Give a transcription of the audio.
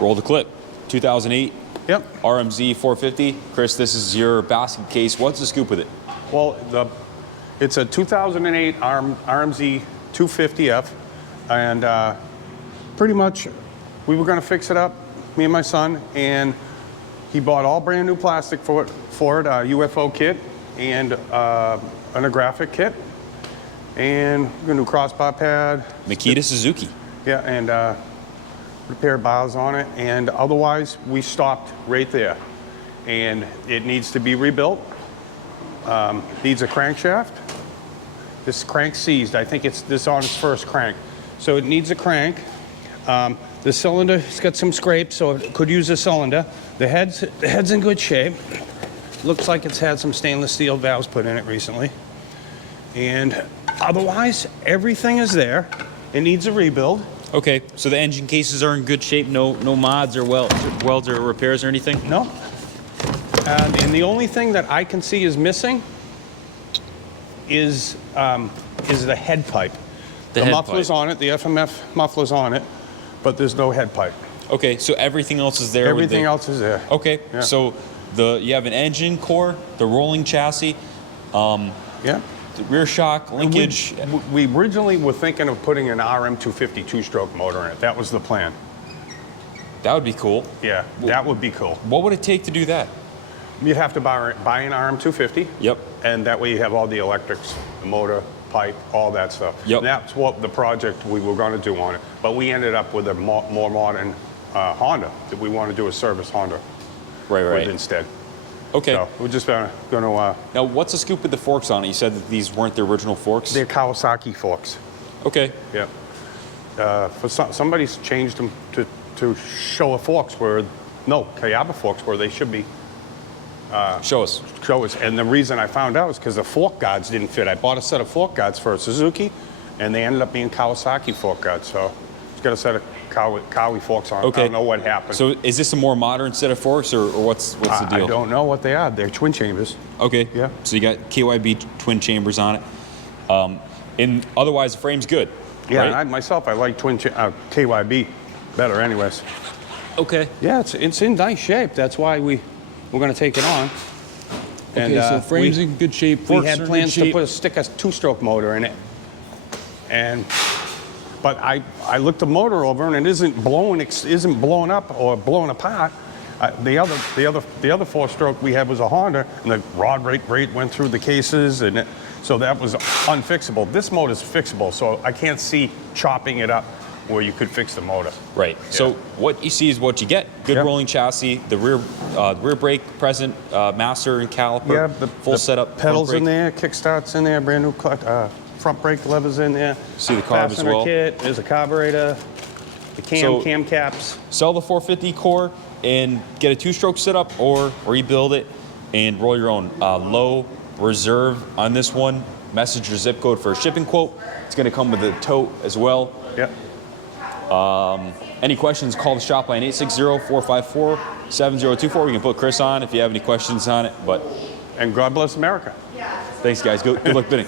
Roll the clip. 2008 Yep. RMZ450. Chris, this is your basket case. What's the scoop with it? Well, it's a 2008 RMZ 250F, and pretty much we were going to fix it up, me and my son, and he bought all brand new plastic for it, a UFO kit and an graphic kit, and a new crossbar pad. Makita Suzuki. Yeah, and repair bars on it, and otherwise we stopped right there. And it needs to be rebuilt. Needs a crankshaft. This crank seized. I think this on its first crank. So it needs a crank. The cylinder's got some scrapes, so it could use a cylinder. The head's in good shape. Looks like it's had some stainless steel valves put in it recently. And otherwise, everything is there. It needs a rebuild. Okay, so the engine cases are in good shape. No mods or welds or repairs or anything? No. And the only thing that I can see is missing is the head pipe. The muffler's on it, the FMF muffler's on it, but there's no head pipe. Okay, so everything else is there. Everything else is there. Okay, yeah. So you have an engine core, the rolling chassis, yeah. the rear shock, linkage. We originally were thinking of putting an RM250 two-stroke motor in it. That was the plan. That would be cool. Yeah, that would be cool. What would it take to do that? You'd have to buy an RM250. Yep. And that way you have all the electrics, the motor, pipe, all that stuff. Yep. And that's what the project we were going to do on it. But we ended up with a more modern Honda that we want to do a service Honda. Right. Instead. Okay. So we're just going to. Now, what's the scoop with the forks on it? You said that these weren't the original forks. They're Kawasaki forks. Okay. Yeah. Somebody's changed them to Showa forks where Kayaba forks where they should be. Show us. And the reason I found out is because the fork guards didn't fit. I bought a set of fork guards for a Suzuki, and they ended up being Kawasaki fork guards. So it's got a set of Kawi forks on. Okay. I don't know what happened. So is this a more modern set of forks, or what's the deal? I don't know what they are. They're twin chambers. Okay. Yeah. So you got KYB twin chambers on it. And otherwise, the frame's good. Yeah. Right? And I like KYB better, anyways. Okay. Yeah, it's in nice shape. That's why we're going to take it on. Okay, so frame's in good shape. We had plans to stick a two-stroke motor in it, but I looked the motor over and it isn't blowing up or blowing apart. The other four-stroke we had was a Honda, and the rod rate went through the cases, and so that was unfixable. This motor's fixable, so I can't see chopping it up where you could fix the motor. Right. Yeah. So what you see is what you get. Good rolling chassis, the rear brake present, master and caliper, yeah, full setup. Pedals in there, kickstarts in there, brand new front brake levers in there. See the carb as well. Kit, there's a carburetor, the cam caps. Sell the 450 core and get a two-stroke setup, or rebuild it and roll your own. Low reserve on this one. Message your zip code for a shipping quote. It's going to come with a tote as well. Yep. Any questions, call the shop line 860-454-7024. We can put Chris on if you have any questions on it. And God bless America. Thanks, guys. Good luck bidding.